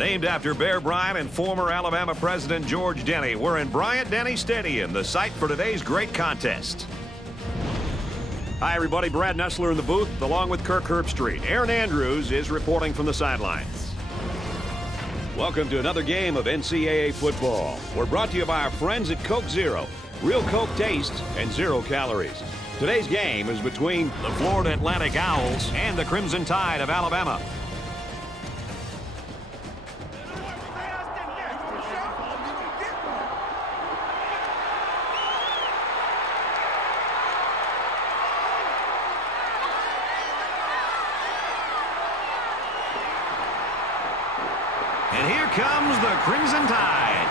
Named after Bear Bryant and former Alabama President George Denny, we're in Bryant-Denny Stadium, the site for today's great contest. Hi, everybody. Brad Nessler in the booth, along with Kirk Herbstreit. Aaron Andrews is reporting from the sidelines. Welcome to another game of NCAA football. We're brought to you by our friends at Coke Zero. Real Coke taste and 0 calories. Today's game is between the Florida Atlantic Owls and the Crimson Tide of Alabama. And here comes the Crimson Tide.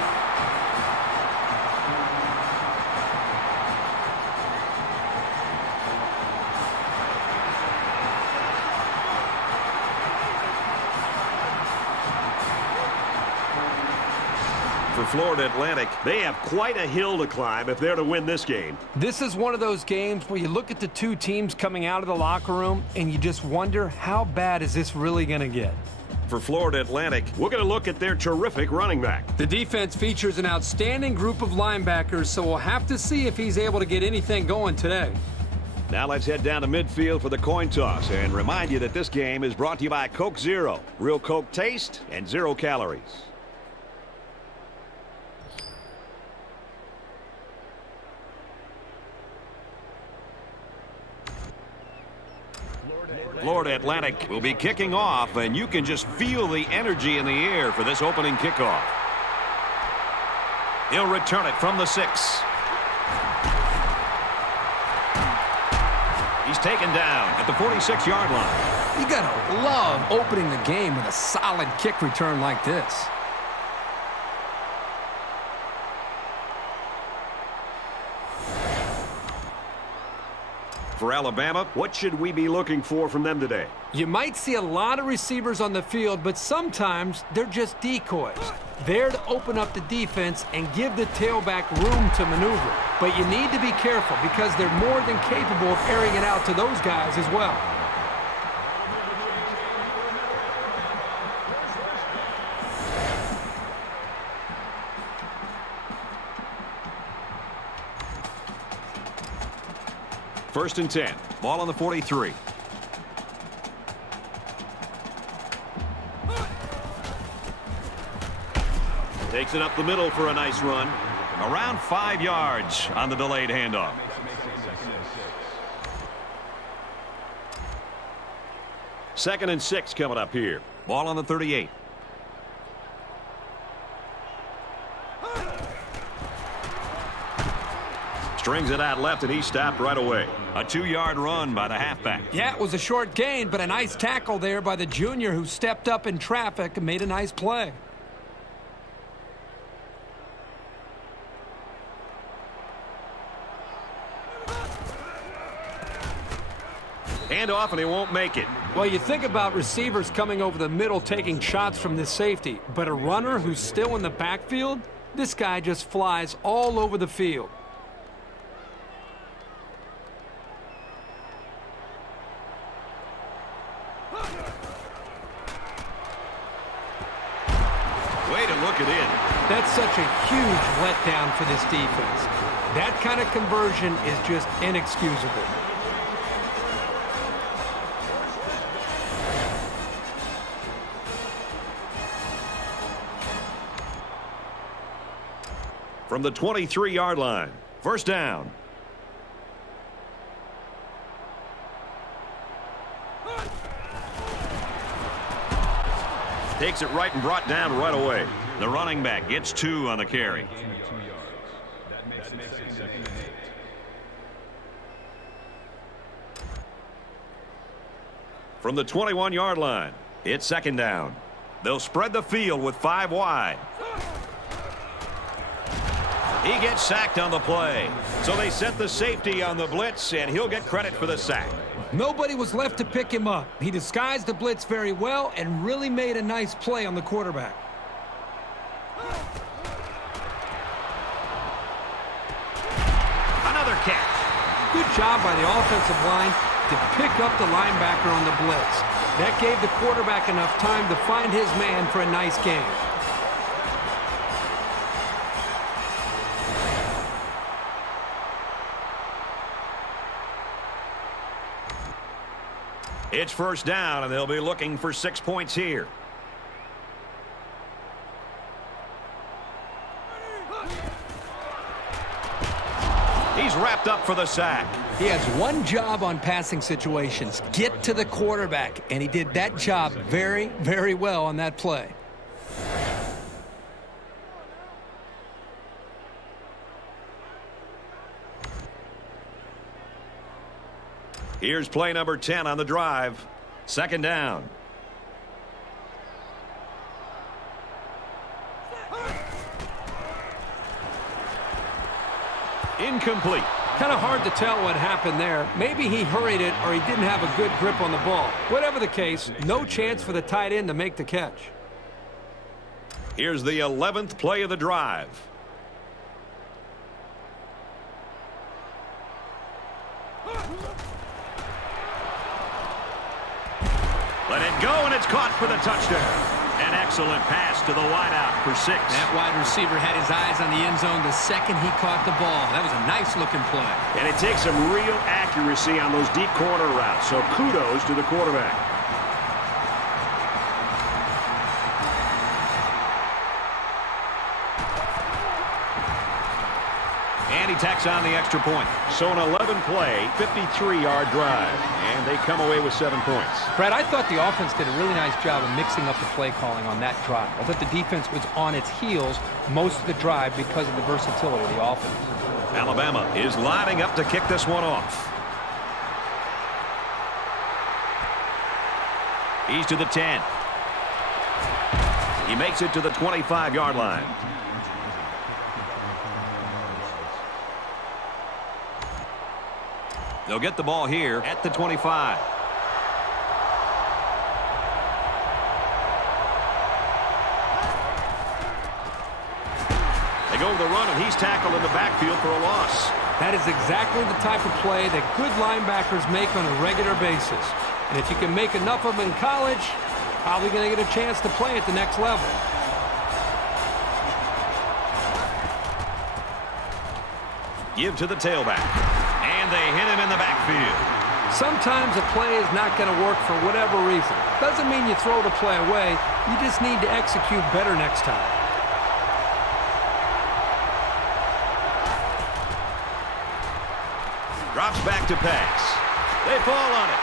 For Florida Atlantic, they have quite a hill to climb if they're to win this game. This is one of those games where you look at the two teams coming out of the locker room and you just wonder, how bad is this really going to get? For Florida Atlantic, we're going to look at their terrific running back. The defense features an outstanding group of linebackers, so we'll have to see if he's able to get anything going today. Now let's head down to midfield for the coin toss and remind you that this game is brought to you by Coke Zero. Real Coke taste and 0 calories. Florida Atlantic will be kicking off, and you can just feel the energy in the air for this opening kickoff. He'll return it from the 6. He's taken down at the 46-yard line. You gotta love opening the game with a solid kick return like this. For Alabama, what should we be looking for from them today? You might see a lot of receivers on the field, but sometimes they're just decoys. There to open up the defense and give the tailback room to maneuver. But you need to be careful because they're more than capable of airing it out to those guys as well. First and 10. Ball on the 43. Takes it up the middle for a nice run. Around 5 yards on the delayed handoff. Second and 6 coming up here. Ball on the 38. Strings it out left, and he stopped right away. A 2-yard run by the halfback. Yeah, it was a short gain, but a nice tackle there by the junior who stepped up in traffic and made a nice play. Hand off, and he won't make it. Well, you think about receivers coming over the middle taking shots from this safety, but a runner who's still in the backfield, this guy just flies all over the field. Way to look it in. That's such a huge letdown for this defense. That kind of conversion is just inexcusable. From the 23-yard line. First down. Takes it right and brought down right away. The running back gets 2 on the carry. From the 21-yard line, it's second down. They'll spread the field with 5 wide. He gets sacked on the play. So they set the safety on the blitz, and he'll get credit for the sack. Nobody was left to pick him up. He disguised the blitz very well and really made a nice play on the quarterback. Another catch. Good job by the offensive line to pick up the linebacker on the blitz. That gave the quarterback enough time to find his man for a nice game. It's first down, and they'll be looking for 6 points here. He's wrapped up for the sack. He has one job on passing situations: get to the quarterback, and he did that job very, very well on that play. Here's play number 10 on the drive. Second down. Incomplete. Kind of hard to tell what happened there. Maybe he hurried it or he didn't have a good grip on the ball. Whatever the case, no chance for the tight end to make the catch. Here's the 11th play of the drive. Let it go, and it's caught for the touchdown. An excellent pass to the wideout for 6. That wide receiver had his eyes on the end zone the second he caught the ball. That was a nice-looking play. And it takes some real accuracy on those deep corner routes, so kudos to the quarterback. And he tacks on the extra point. So an 11-play, 53-yard drive. And they come away with 7 points. Brad, I thought the offense did a really nice job of mixing up the play calling on that drive. I thought the defense was on its heels most of the drive because of the versatility of the offense. Alabama is lining up to kick this one off. He's to the 10. He makes it to the 25-yard line. They'll get the ball here at the 25. They go to the run, and he's tackled in the backfield for a loss. That is exactly the type of play that good linebackers make on a regular basis. And if you can make enough of them in college, probably going to get a chance to play at the next level. Give to the tailback. And they hit him in the backfield. Sometimes a play is not going to work for whatever reason. Doesn't mean you throw the play away. You just need to execute better next time. Drops back to pass. They fall on it.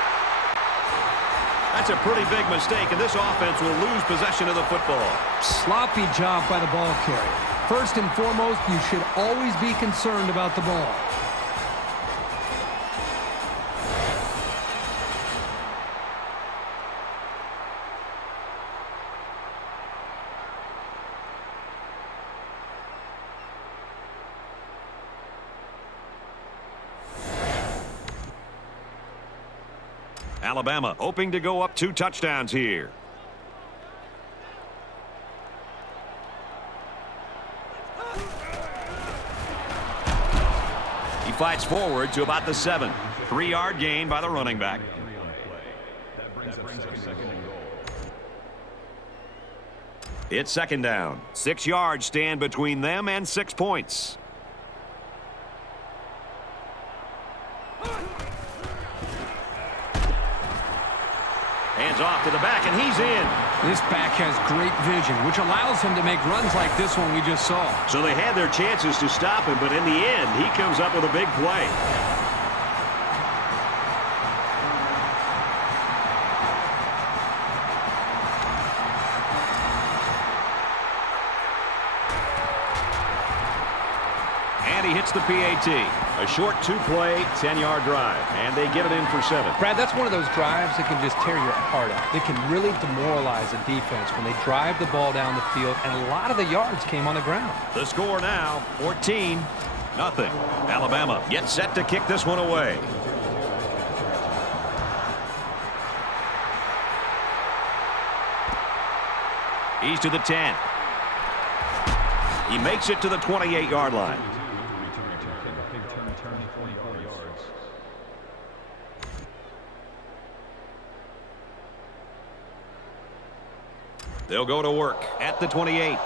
That's a pretty big mistake, and this offense will lose possession of the football. Sloppy job by the ball carrier. First and foremost, you should always be concerned about the ball. Alabama hoping to go up 2 touchdowns here. He fights forward to about the 7. 3-yard gain by the running back. It's second down. 6 yards stand between them and 6 points. Hands off to the back, and he's in. This back has great vision, which allows him to make runs like this one we just saw. So they had their chances to stop him, but in the end, he comes up with a big play. And he hits the PAT. A short 2-play, 10-yard drive. And they get it in for 7. Brad, that's one of those drives that can just tear your heart out. They can really demoralize a defense when they drive the ball down the field, and a lot of the yards came on the ground. The score now, 14-0. Alabama gets set to kick this one away. He's to the 10. He makes it to the 28-yard line. They'll go to work at the 28.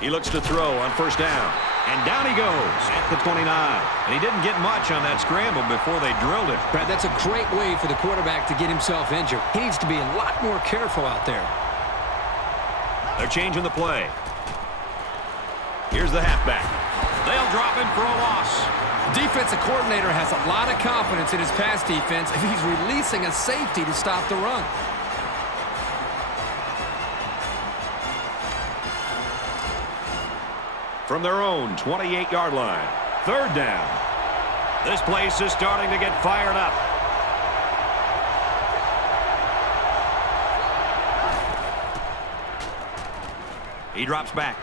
He looks to throw on first down. And down he goes at the 29. And he didn't get much on that scramble before they drilled it. Brad, that's a great way for the quarterback to get himself injured. He needs to be a lot more careful out there. They're changing the play. Here's the halfback. They'll drop him for a loss. Defensive coordinator has a lot of confidence in his pass defense if he's releasing a safety to stop the run. From their own 28-yard line. Third down. This place is starting to get fired up. He drops back.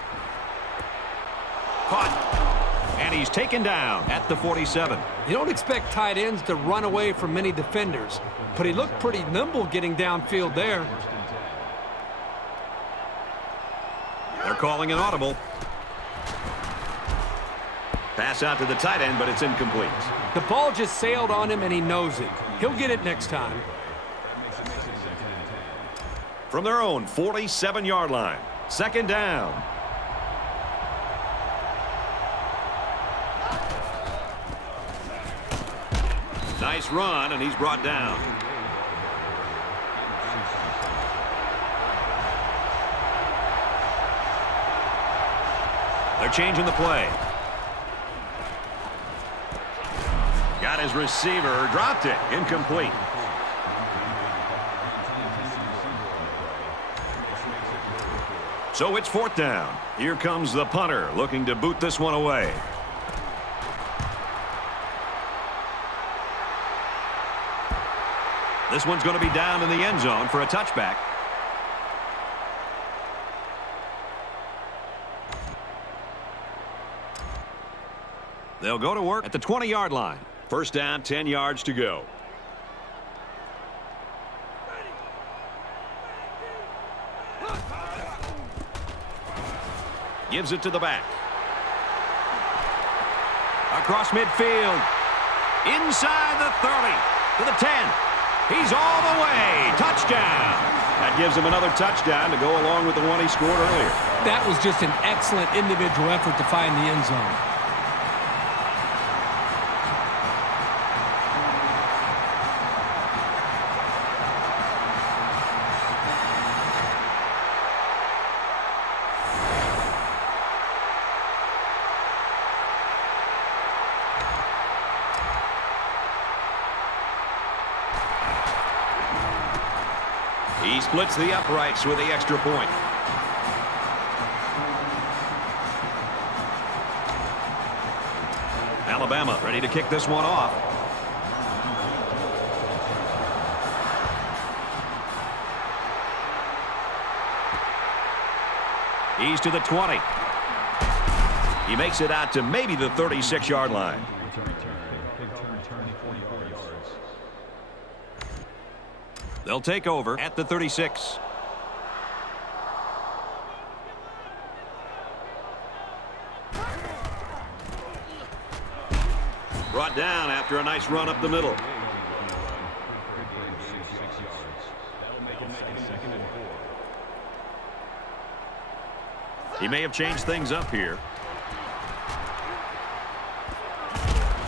Caught. And he's taken down at the 47. You don't expect tight ends to run away from many defenders, but he looked pretty nimble getting downfield there. They're calling an audible. Pass out to the tight end, but it's incomplete. The ball just sailed on him, and he knows it. He'll get it next time. From their own 47-yard line. Second down. Nice run, and he's brought down. They're changing the play. Got his receiver, dropped it, incomplete. So it's fourth down. Here comes the punter, looking to boot this one away. This one's going to be down in the end zone for a touchback. They'll go to work at the 20-yard line. First down, 10 yards to go. Gives it to the back. Across midfield. Inside the 30. To the 10. He's all the way. Touchdown. That gives him another touchdown to go along with the one he scored earlier. That was just an excellent individual effort to find the end zone. He splits the uprights with the extra point. Alabama ready to kick this one off. He's to the 20. He makes it out to maybe the 36-yard line. They'll take over at the 36. Brought down after a nice run up the middle. He may have changed things up here.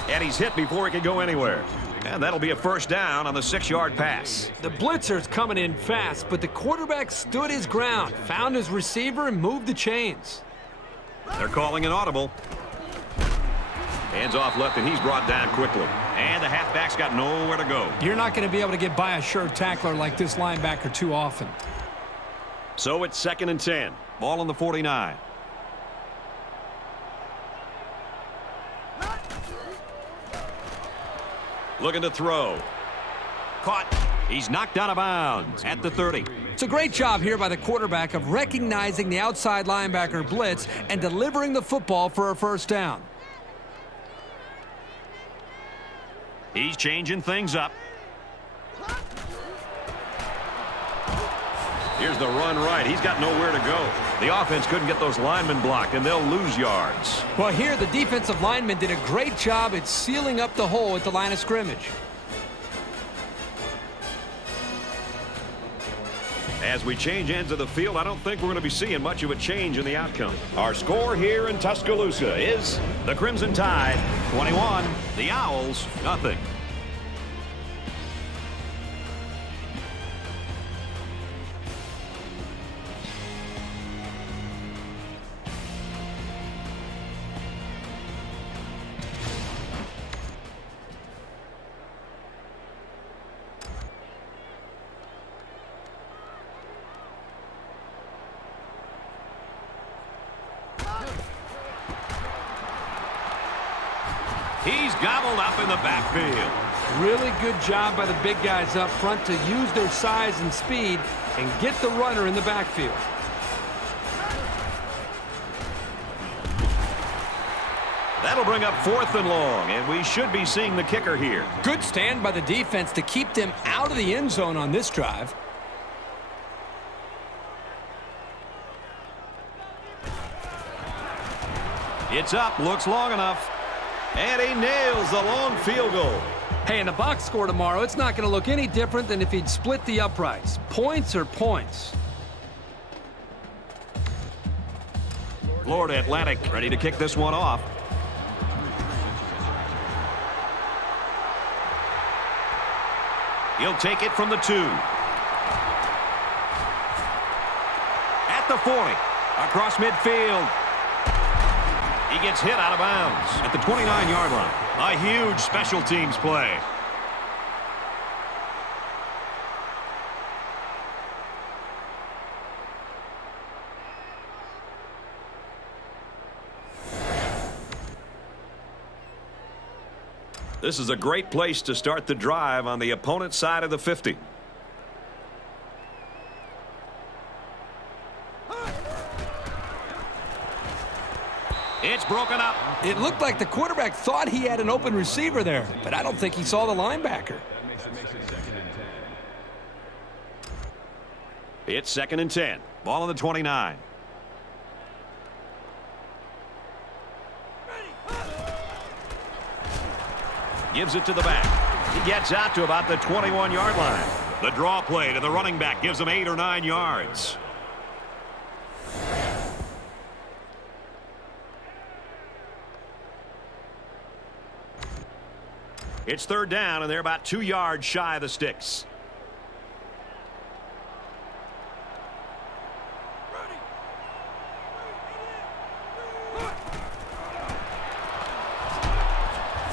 And he's hit before he could go anywhere. And that'll be a first down on the 6-yard pass. The blitzer's coming in fast, but the quarterback stood his ground, found his receiver, and moved the chains. They're calling an audible. Hands off left, and he's brought down quickly. And the halfback's got nowhere to go. You're not going to be able to get by a sure tackler like this linebacker too often. So it's 2nd and 10. Ball on the 49. Looking to throw. Caught. He's knocked out of bounds at the 30. It's a great job here by the quarterback of recognizing the outside linebacker blitz and delivering the football for a first down. He's changing things up. Here's the run right. He's got nowhere to go. The offense couldn't get those linemen blocked, and they'll lose yards. Well, here the defensive lineman did a great job at sealing up the hole at the line of scrimmage. As we change ends of the field, I don't think we're going to be seeing much of a change in the outcome. Our score here in Tuscaloosa is the Crimson Tide, 21. The Owls, nothing. He's gobbled up in the backfield. Really good job by the big guys up front to use their size and speed and get the runner in the backfield. That'll bring up 4th and long, and we should be seeing the kicker here. Good stand by the defense to keep them out of the end zone on this drive. It's up, looks long enough. And he nails the long field goal. Hey, in the box score tomorrow, it's not going to look any different than if he'd split the uprights. Points are points. Florida Atlantic ready to kick this one off. He'll take it from the 2. At the 40. Across midfield. He gets hit out of bounds at the 29-yard line. A huge special teams play. This is a great place to start the drive on the opponent's side of the 50. It's broken up. It looked like the quarterback thought he had an open receiver there, but I don't think he saw the linebacker. It's 2nd and 10. Ball on the 29. Gives it to the back. He gets out to about the 21-yard line. The draw play to the running back gives him 8 or 9 yards. It's 3rd down, and they're about 2 yards shy of the sticks.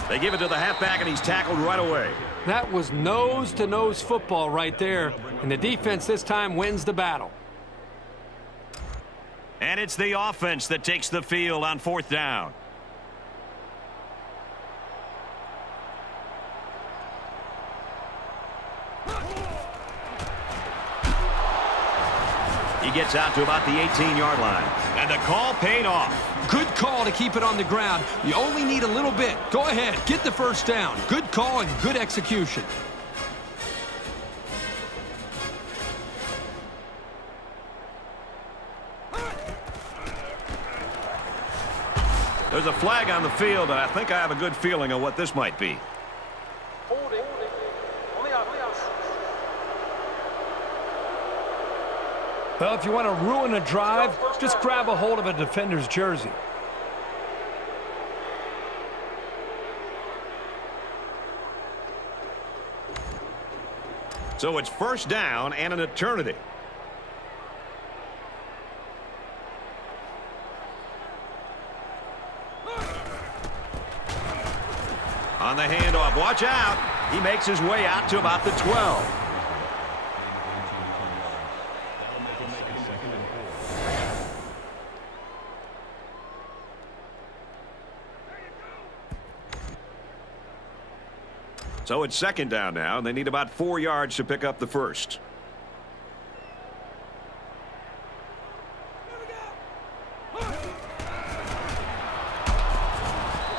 They give it to the halfback, and he's tackled right away. That was nose-to-nose football right there, and the defense this time wins the battle. And it's the offense that takes the field on 4th down. He gets out to about the 18-yard line. And the call paid off. Good call to keep it on the ground. You only need a little bit. Go ahead, get the first down. Good call and good execution. There's a flag on the field, and I think I have a good feeling of what this might be. Holding on the offense. Well, if you want to ruin a drive, just grab a hold of a defender's jersey. So it's 1st down and an eternity. On the handoff, watch out. He makes his way out to about the 12. So it's 2nd down now, and they need about 4 yards to pick up the first.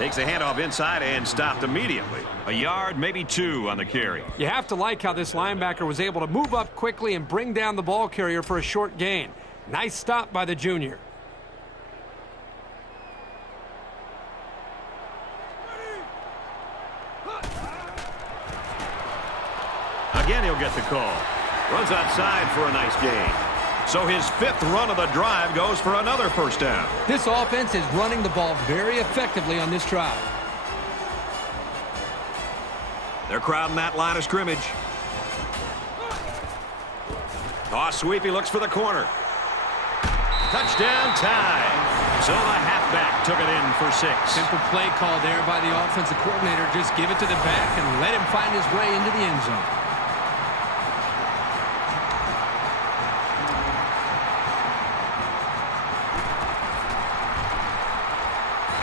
Takes the handoff inside and stopped immediately. A yard, maybe 2 on the carry. You have to like how this linebacker was able to move up quickly and bring down the ball carrier for a short gain. Nice stop by the junior. Again, he'll get the call. Runs outside for a nice gain. So his 5th run of the drive goes for another first down. This offense is running the ball very effectively on this drive. They're crowding that line of scrimmage. Toss sweep, he looks for the corner. Touchdown time. So the halfback took it in for 6. Simple play call there by the offensive coordinator. Just give it to the back and let him find his way into the end zone.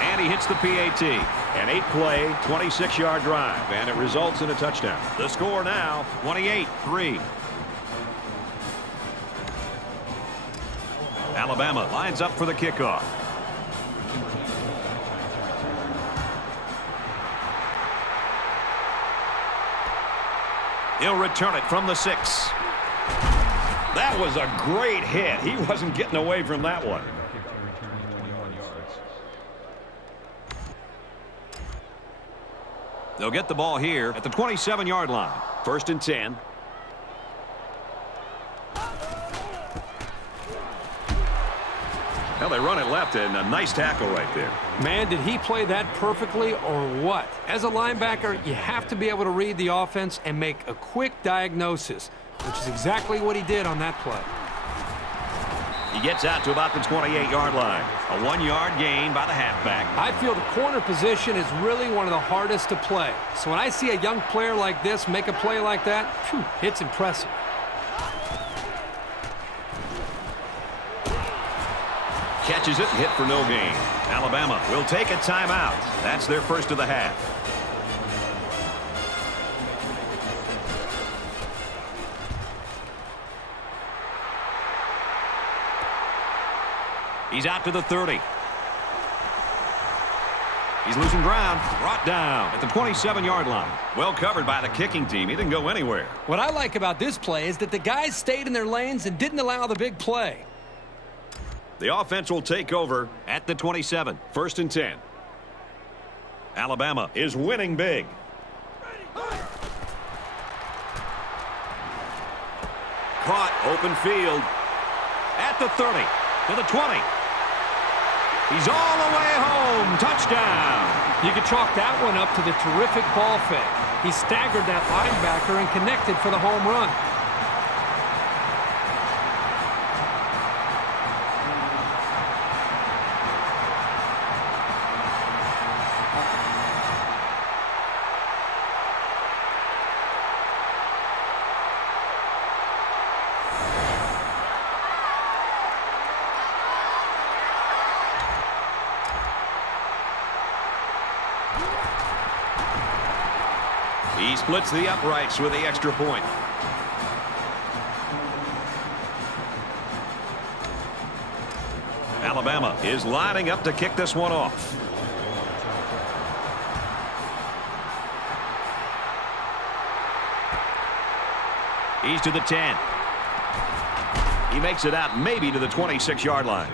And he hits the PAT. An 8-play, 26-yard drive, and it results in a touchdown. The score now, 28-3. Alabama lines up for the kickoff. He'll return it from the 6. That was a great hit. He wasn't getting away from that one. They'll get the ball here at the 27-yard line. 1st and 10. Well, they run it left, and a nice tackle right there. Man, did he play that perfectly or what? As a linebacker, you have to be able to read the offense and make a quick diagnosis, which is exactly what he did on that play. He gets out to about the 28-yard line. A 1-yard gain by the halfback. I feel the corner position is really one of the hardest to play. So when I see a young player like this make a play like that, phew, it's impressive. Catches it and hit for no gain. Alabama will take a timeout. That's their first of the half. He's out to the 30. He's losing ground. Brought down at the 27-yard line. Well covered by the kicking team. He didn't go anywhere. What I like about this play is that the guys stayed in their lanes and didn't allow the big play. The offense will take over at the 27. 1st and 10. Alabama is winning big. Caught, open field. At the 30, to the 20. He's all the way home. Touchdown. You could chalk that one up to the terrific ball fake. He staggered that linebacker and connected for the home run. He splits the uprights with the extra point. Alabama is lining up to kick this one off. He's to the 10. He makes it out maybe to the 26-yard line.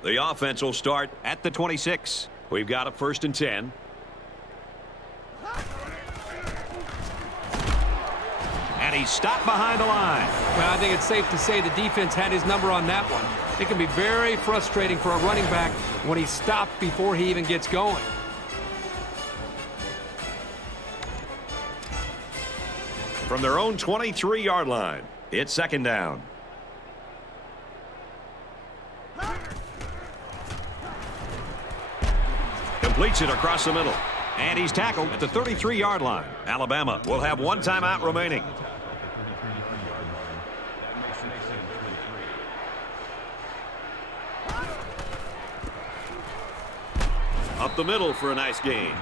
The offense will start at the 26. We've got a 1st and 10. And he's stopped behind the line. Well, I think it's safe to say the defense had his number on that one. It can be very frustrating for a running back when he's stopped before he even gets going. From their own 23-yard line, it's 2nd down. Completes it across the middle. And he's tackled at the 33-yard line. Alabama will have one timeout remaining. Up the middle for a nice gain.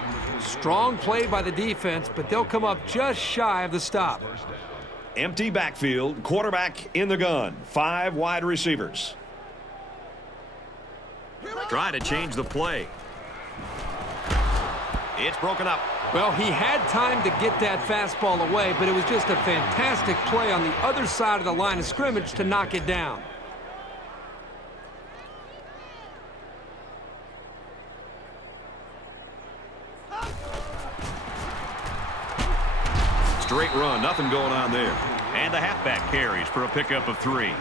Strong play by the defense, but they'll come up just shy of the stop. Empty backfield, quarterback in the gun, 5 wide receivers. Trying to change the play. It's broken up. Well, he had time to get that fastball away, but it was just a fantastic play on the other side of the line of scrimmage to knock it down. Straight run, nothing going on there. And the halfback carries for a pickup of 3.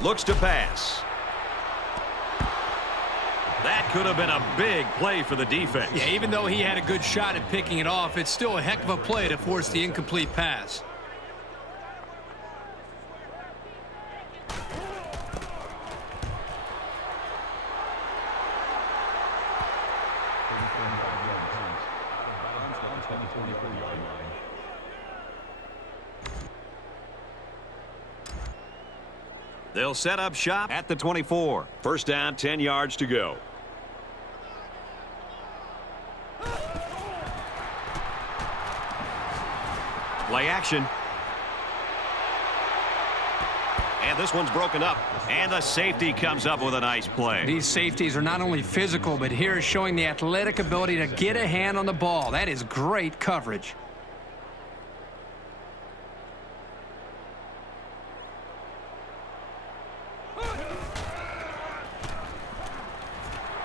Looks to pass. That could have been a big play for the defense. Yeah, even though he had a good shot at picking it off, it's still a heck of a play to force the incomplete pass. They'll set up shop at the 24. First down, 10 yards to go. Play action. And this one's broken up. And the safety comes up with a nice play. These safeties are not only physical, but here is showing the athletic ability to get a hand on the ball. That is great coverage.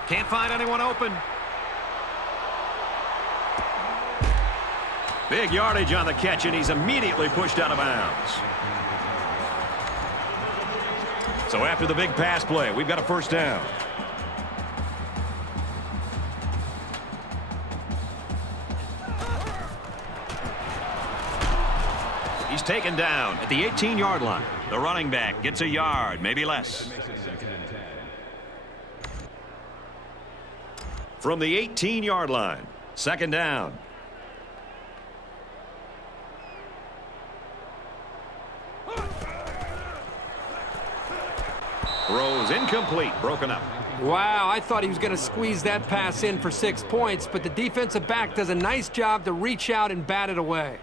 Can't find anyone open. Big yardage on the catch, and he's immediately pushed out of bounds. So after the big pass play, we've got a first down. He's taken down at the 18-yard line. The running back gets a yard, maybe less. From the 18-yard line, second down. Throws incomplete, broken up. Wow, I thought he was going to squeeze that pass in for 6 points, but the defensive back does a nice job to reach out and bat it away.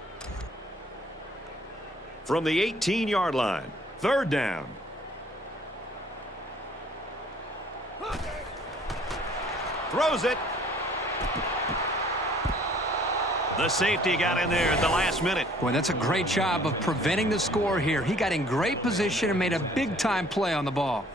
From the 18-yard line, third down. Throws it. The safety got in there at the last minute. Boy, that's a great job of preventing the score here. He got in great position and made a big-time play on the ball.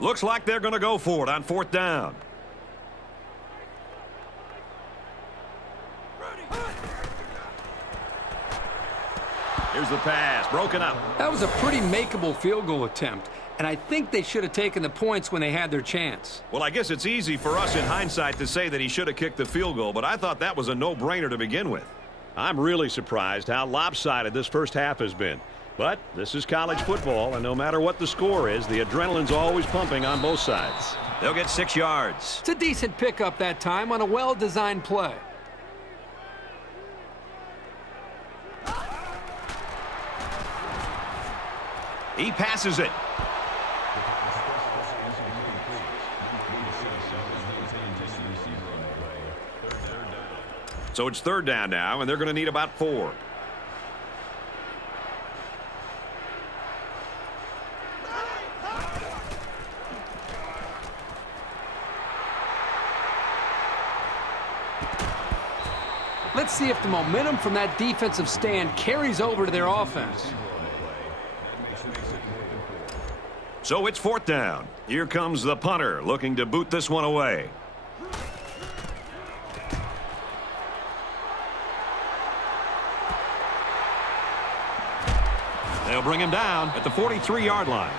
Looks like they're going to go for it on fourth down. Here's the pass, broken up. That was a pretty makeable field goal attempt, and I think they should have taken the points when they had their chance. Well, I guess it's easy for us in hindsight to say that he should have kicked the field goal, but I thought that was a no-brainer to begin with. I'm really surprised how lopsided this first half has been. But this is college football, and no matter what the score is, the adrenaline's always pumping on both sides. They'll get 6 yards. It's a decent pickup that time on a well-designed play. He passes it. So it's third down now, and they're going to need about 4. Let's see if the momentum from that defensive stand carries over to their offense. So it's fourth down. Here comes the punter looking to boot this one away. They'll bring him down at the 43-yard line.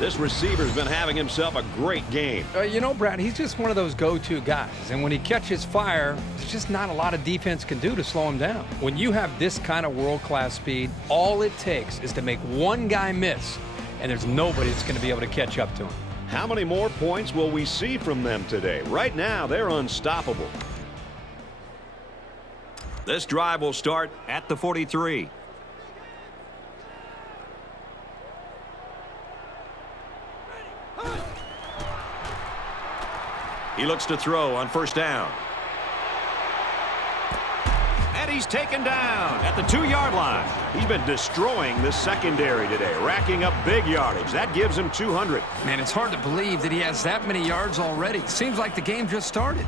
This receiver's been having himself a great game. You know, Brad, he's just one of those go-to guys. And when he catches fire, there's just not a lot of defense can do to slow him down. When you have this kind of world-class speed, all it takes is to make one guy miss, and there's nobody that's going to be able to catch up to him. How many more points will we see from them today? Right now, they're unstoppable. This drive will start at the 43. He looks to throw on first down. And he's taken down at the 2-yard line. He's been destroying this secondary today, racking up big yardage. That gives him 200. Man, it's hard to believe that he has that many yards already. Seems like the game just started.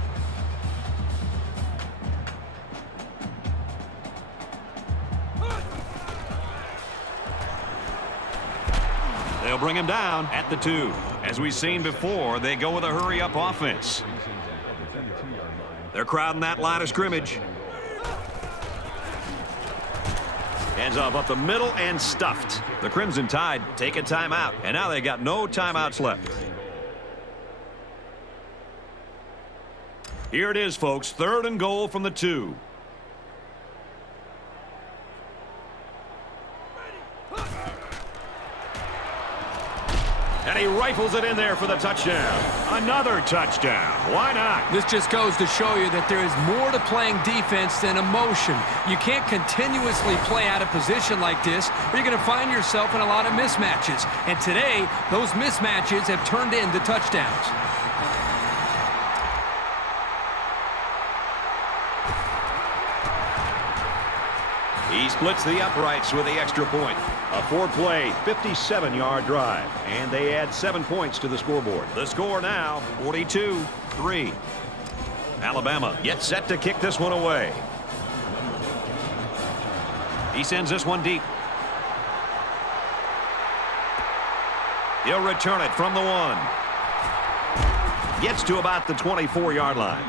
They'll bring him down at the 2. As we've seen before, they go with a hurry-up offense. They're crowding that line of scrimmage. Hands off up the middle and stuffed. The Crimson Tide take a timeout, and now they got no timeouts left. Here it is, folks. 3rd and goal from the 2. And he rifles it in there for the touchdown. Another touchdown. Why not? This just goes to show you that there is more to playing defense than emotion. You can't continuously play out of position like this, or you're going to find yourself in a lot of mismatches. And today, those mismatches have turned into touchdowns. He splits the uprights with the extra point. A 4-play, 57-yard drive. And they add 7 points to the scoreboard. The score now, 42-3. Alabama gets set to kick this one away. He sends this one deep. He'll return it from the 1. Gets to about the 24-yard line.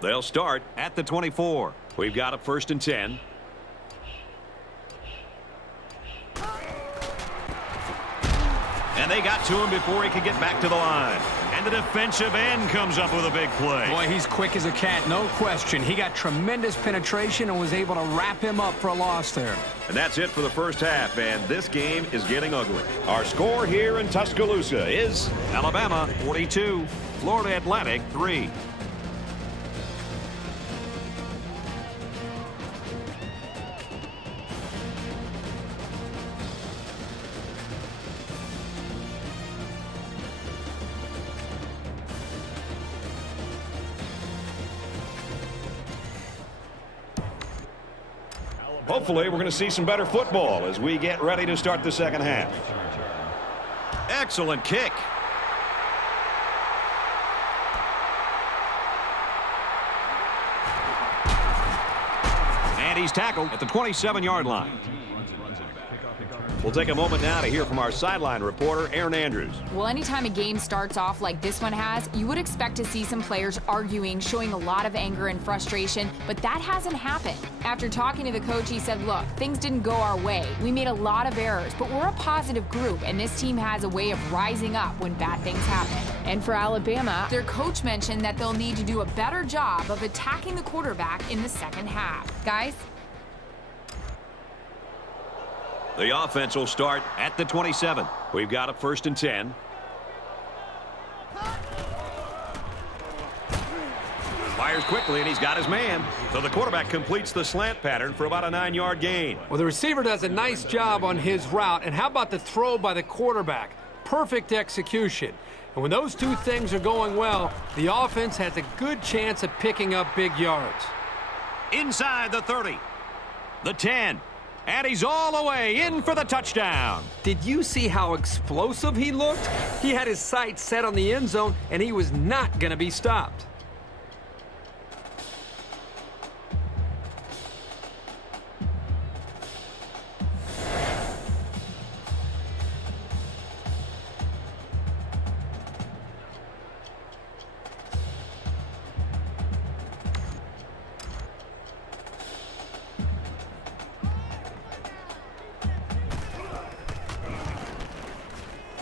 They'll start at the 24. We've got a 1st and 10. And they got to him before he could get back to the line. And the defensive end comes up with a big play. Boy, he's quick as a cat, no question. He got tremendous penetration and was able to wrap him up for a loss there. And that's it for the first half, and this game is getting ugly. Our score here in Tuscaloosa is Alabama 42, Florida Atlantic 3. Hopefully, we're going to see some better football as we get ready to start the second half. Excellent kick. And he's tackled at the 27-yard line. We'll take a moment now to hear from our sideline reporter, Aaron Andrews. Well, anytime a game starts off like this one has, you would expect to see some players arguing, showing a lot of anger and frustration, but that hasn't happened. After talking to the coach, he said, look, things didn't go our way. We made a lot of errors, but we're a positive group, and this team has a way of rising up when bad things happen. And for Alabama, their coach mentioned that they'll need to do a better job of attacking the quarterback in the second half. Guys? The offense will start at the 27. We've got a 1st and 10. Fires quickly, and he's got his man. So the quarterback completes the slant pattern for about a 9-yard gain. Well, the receiver does a nice job on his route. And how about the throw by the quarterback? Perfect execution. And when those two things are going well, the offense has a good chance of picking up big yards. Inside the 30. The 10. And he's all the way in for the touchdown. Did you see how explosive he looked? He had his sights set on the end zone, and he was not going to be stopped.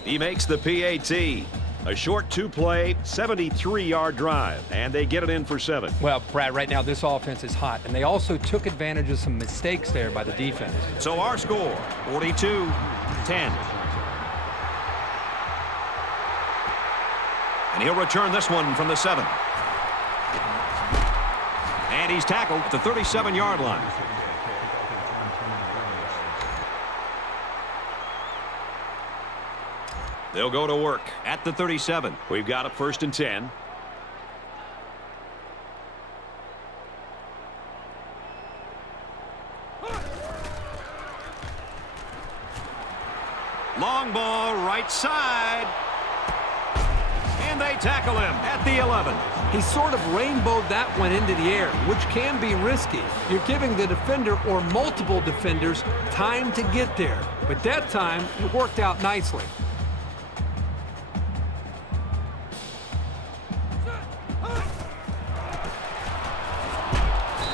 He makes the PAT. A short two-play, 73-yard drive, and they get it in for 7. Well, Brad, right now this offense is hot, and they also took advantage of some mistakes there by the defense. So our score, 42-10. And he'll return this one from the 7. And he's tackled at the 37-yard line. They'll go to work at the 37. We've got a 1st and 10. Long ball, right side. And they tackle him at the 11. He sort of rainbowed that one into the air, which can be risky. You're giving the defender or multiple defenders time to get there. But that time, it worked out nicely.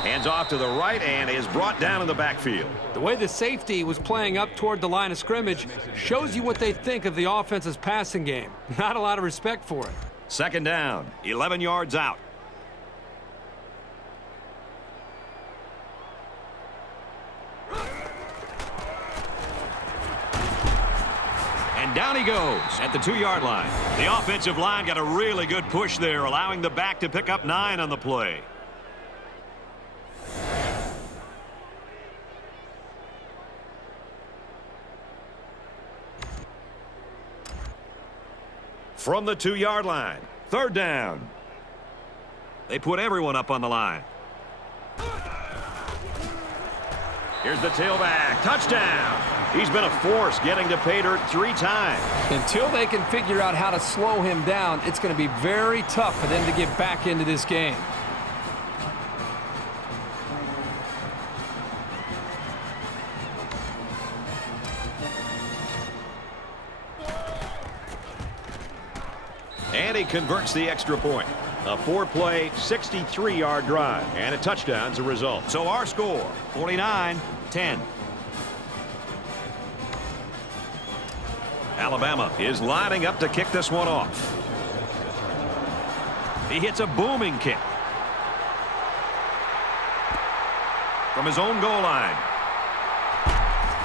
Hands off to the right and is brought down in the backfield. The way the safety was playing up toward the line of scrimmage shows you what they think of the offense's passing game. Not a lot of respect for it. 2nd down, 11 yards out. And down he goes at the 2-yard line. The offensive line got a really good push there, allowing the back to pick up 9 on the play. From the 2-yard line, 3rd down. They put everyone up on the line. Here's the tailback. Touchdown. He's been a force getting to pay dirt 3 times. Until they can figure out how to slow him down, it's going to be very tough for them to get back into this game. And he converts the extra point. A 4-play, 63-yard drive, and a touchdown's a result. So our score, 49-10. Alabama is lining up to kick this one off. He hits a booming kick from his own goal line.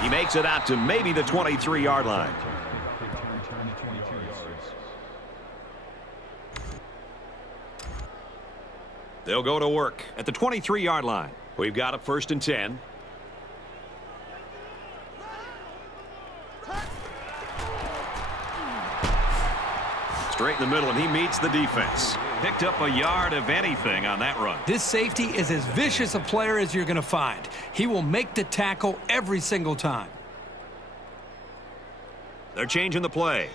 He makes it out to maybe the 23-yard line. They'll go to work at the 23-yard line. We've got a 1st and 10. Straight in the middle, and he meets the defense. Picked up a yard of anything on that run. This safety is as vicious a player as you're going to find. He will make the tackle every single time. They're changing the play.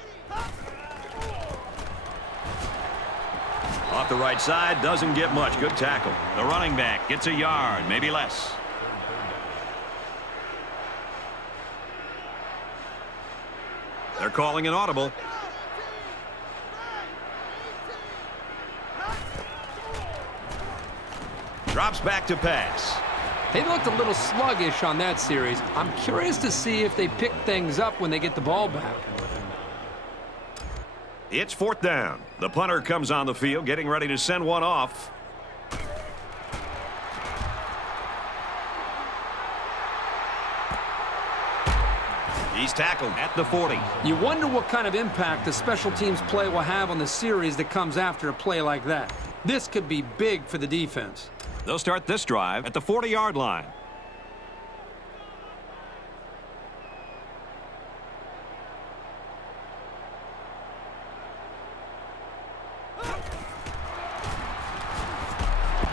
Off the right side, doesn't get much. Good tackle. The running back gets a yard, maybe less. They're calling an audible. Drops back to pass. They looked a little sluggish on that series. I'm curious to see if they pick things up when they get the ball back. It's 4th down. The punter comes on the field, getting ready to send one off. He's tackled at the 40. You wonder what kind of impact the special teams play will have on the series that comes after a play like that. This could be big for the defense. They'll start this drive at the 40-yard line.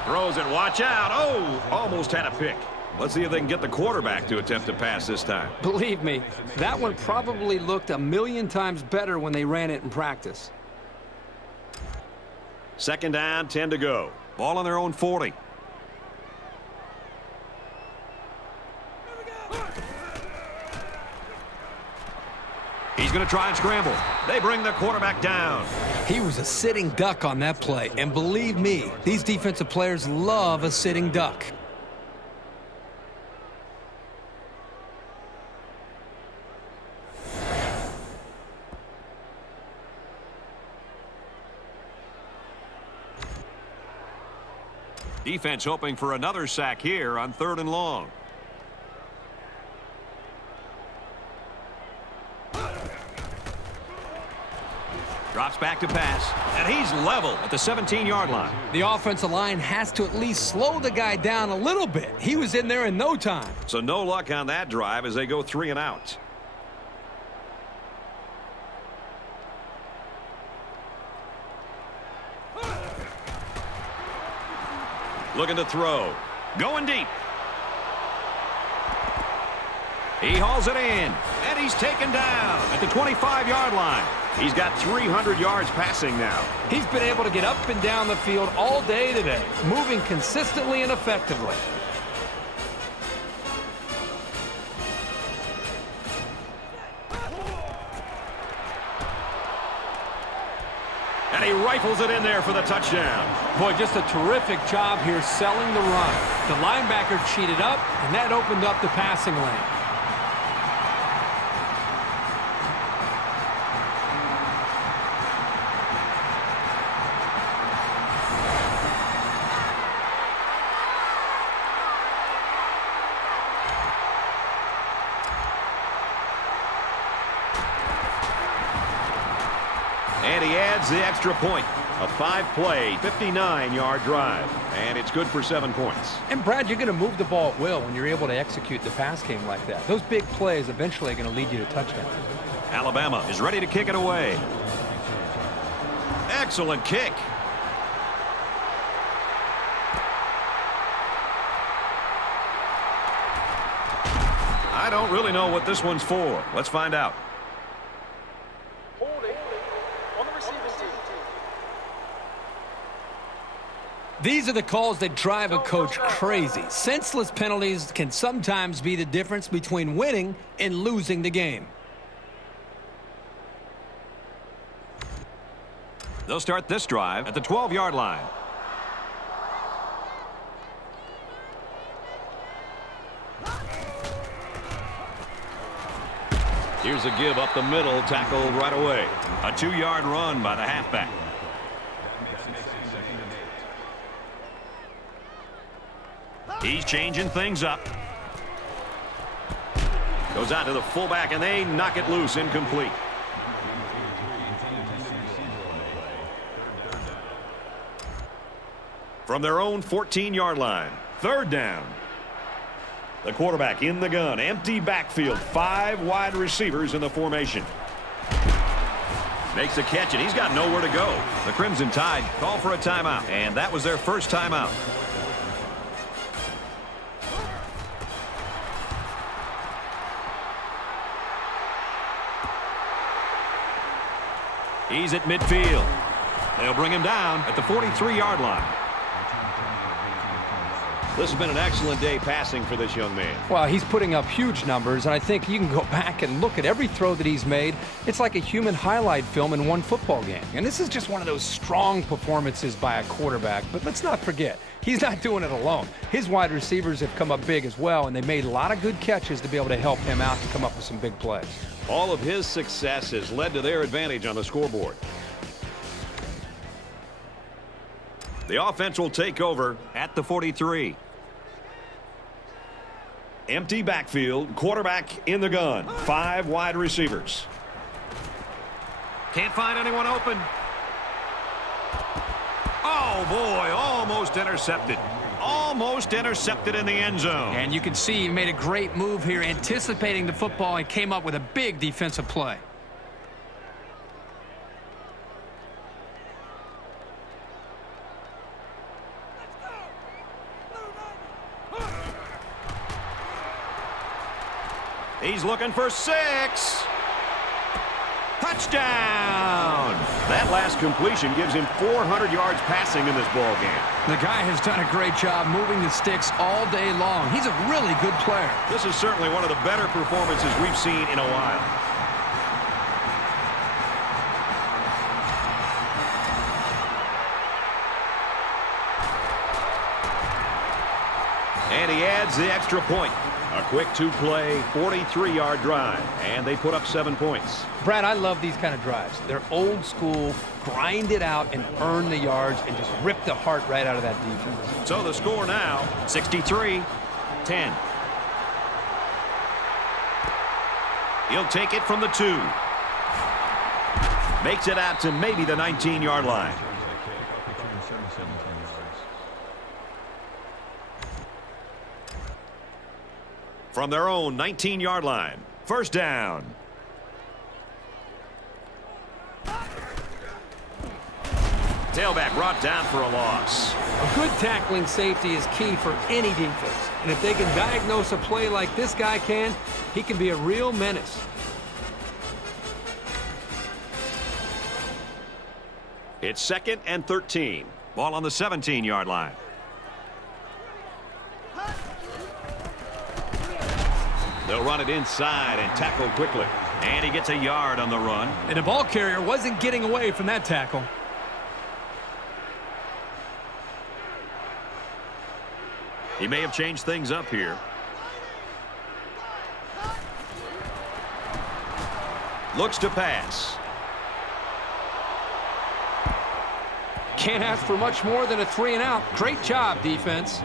Throws it, watch out. Oh, almost had a pick. Let's see if they can get the quarterback to attempt to pass this time. Believe me, that one probably looked a million times better when they ran it in practice. 2nd down, 10 to go. Ball on their own 40. He's going to try and scramble. They bring the quarterback down. He was a sitting duck on that play, and believe me, these defensive players love a sitting duck. Defense hoping for another sack here on 3rd and long. Drops back to pass, and he's level at the 17-yard line. The offensive line has to at least slow the guy down a little bit. He was in there in no time. So no luck on that drive as they go 3 and out. Looking to throw. Going deep. He hauls it in, and he's taken down at the 25-yard line. He's got 300 yards passing now. He's been able to get up and down the field all day today, moving consistently and effectively. And he rifles it in there for the touchdown. Boy, just a terrific job here selling the run. The linebacker cheated up, and that opened up the passing lane. And he adds the extra point. A 5-play, 59-yard drive. And it's good for 7 points. And Brad, you're going to move the ball at will when you're able to execute the pass game like that. Those big plays eventually are going to lead you to touchdowns. Alabama is ready to kick it away. Excellent kick. I don't really know what this one's for. Let's find out. Holding on the receiving team. These are the calls that drive a coach crazy. Senseless penalties can sometimes be the difference between winning and losing the game. They'll start this drive at the 12-yard line. Here's a give up the middle, tackled right away. A 2-yard run by the halfback. He's changing things up. Goes out to the fullback, and they knock it loose, incomplete. From their own 14-yard line, 3rd down. The quarterback in the gun, empty backfield, 5 wide receivers in the formation. Makes the catch, and he's got nowhere to go. The Crimson Tide call for a timeout, and that was their first timeout. He's at midfield. They'll bring him down at the 43-yard line. This has been an excellent day passing for this young man. Well, he's putting up huge numbers, and I think you can go back and look at every throw that he's made. It's like a human highlight film in one football game. And this is just one of those strong performances by a quarterback. But let's not forget, he's not doing it alone. His wide receivers have come up big as well, and they made a lot of good catches to be able to help him out to come up with some big plays. All of his success has led to their advantage on the scoreboard. The offense will take over at the 43. Empty backfield, quarterback in the gun, 5 wide receivers. Can't find anyone open. Oh, boy, almost intercepted. Almost intercepted in the end zone. And you can see he made a great move here, anticipating the football, and came up with a big defensive play. He's looking for 6. Touchdown! That last completion gives him 400 yards passing in this ball game. The guy has done a great job moving the sticks all day long. He's a really good player. This is certainly one of the better performances we've seen in a while. And he adds the extra point. A quick two-play, 43-yard drive, and they put up 7 points. Brad, I love these kind of drives. They're old school, grind it out and earn the yards and just rip the heart right out of that defense. So the score now, 63-10. He'll take it from the 2. Makes it out to maybe the 19-yard line. From their own 19-yard line, first down. Tailback brought down for a loss. A good tackling safety is key for any defense. And if they can diagnose a play like this guy can, he can be a real menace. It's 2nd and 13. Ball on the 17-yard line. They'll run it inside and tackle quickly. And he gets a yard on the run. And the ball carrier wasn't getting away from that tackle. He may have changed things up here. Looks to pass. Can't ask for much more than a 3 and out. Great job, defense.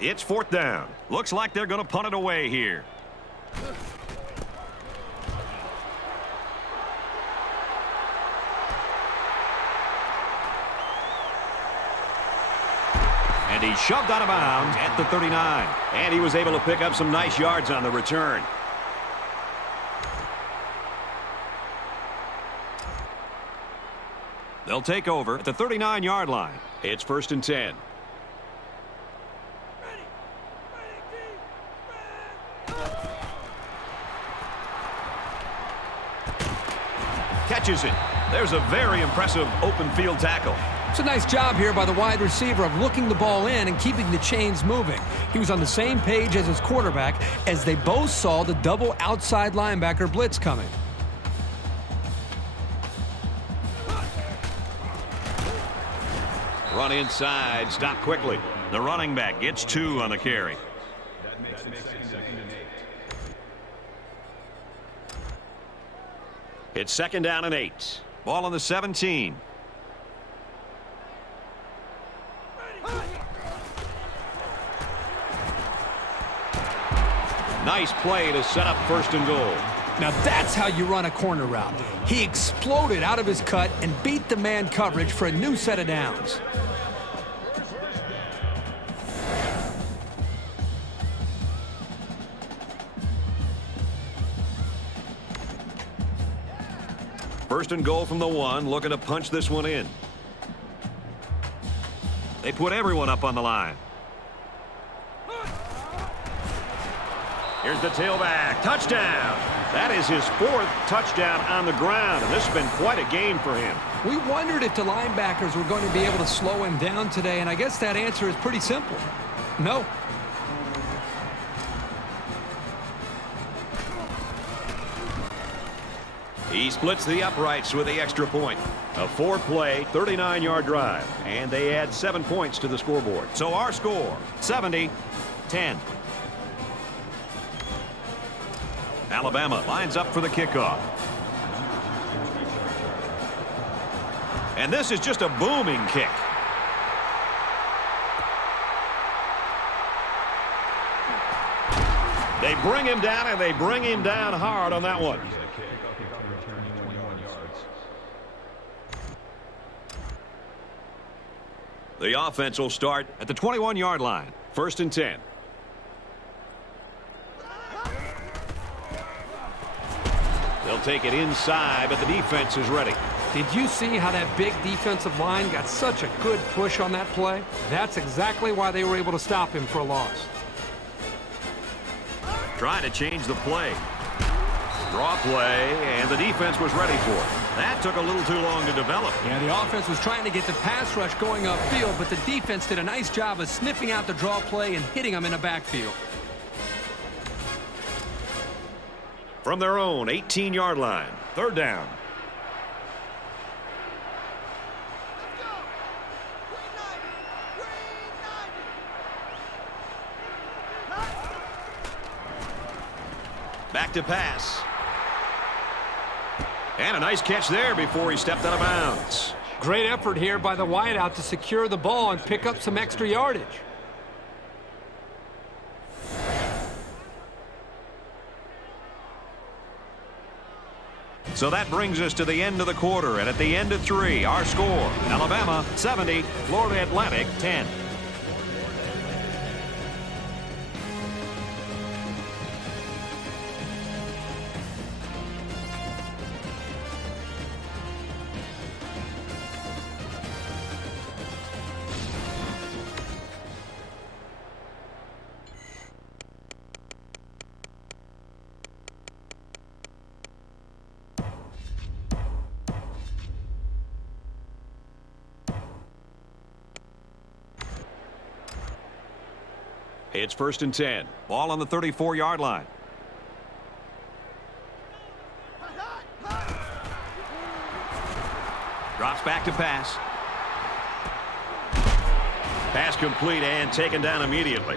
It's 4th down. Looks like they're going to punt it away here. And he shoved out of bounds at the 39. And he was able to pick up some nice yards on the return. They'll take over at the 39-yard line. It's 1st and 10. Catches it. There's a very impressive open field tackle. It's a nice job here by the wide receiver of looking the ball in and keeping the chains moving. He was on the same page as his quarterback as they both saw the double outside linebacker blitz coming. Run inside, stop quickly. The running back gets 2 on the carry. It's 2nd down and 8. Ball on the 17. Nice play to set up 1st and goal. Now that's how you run a corner route. He exploded out of his cut and beat the man coverage for a new set of downs. First and goal from the 1, looking to punch this one in. They put everyone up on the line. Here's the tailback. Touchdown. That is his 4th touchdown on the ground, and this has been quite a game for him. We wondered if the linebackers were going to be able to slow him down today, and I guess that answer is pretty simple. No. He splits the uprights with the extra point. A 4-play, 39-yard drive, and they add 7 points to the scoreboard. So our score, 70-10. Alabama lines up for the kickoff. And this is just a booming kick. They bring him down, and they bring him down hard on that one. The offense will start at the 21-yard line. 1st and 10. They'll take it inside, but the defense is ready. Did you see how that big defensive line got such a good push on that play? That's exactly why they were able to stop him for a loss. Trying to change the play. Draw play, and the defense was ready for it. That took a little too long to develop. Yeah, the offense was trying to get the pass rush going upfield, but the defense did a nice job of sniffing out the draw play and hitting them in the backfield. From their own 18-yard line, 3rd down. Back to pass. And a nice catch there before he stepped out of bounds. Great effort here by the wideout to secure the ball and pick up some extra yardage. So that brings us to the end of the quarter, and at the end of 3, our score, Alabama 70, Florida Atlantic 10. It's 1st and 10. Ball on the 34-yard line. Drops back to pass. Pass complete and taken down immediately.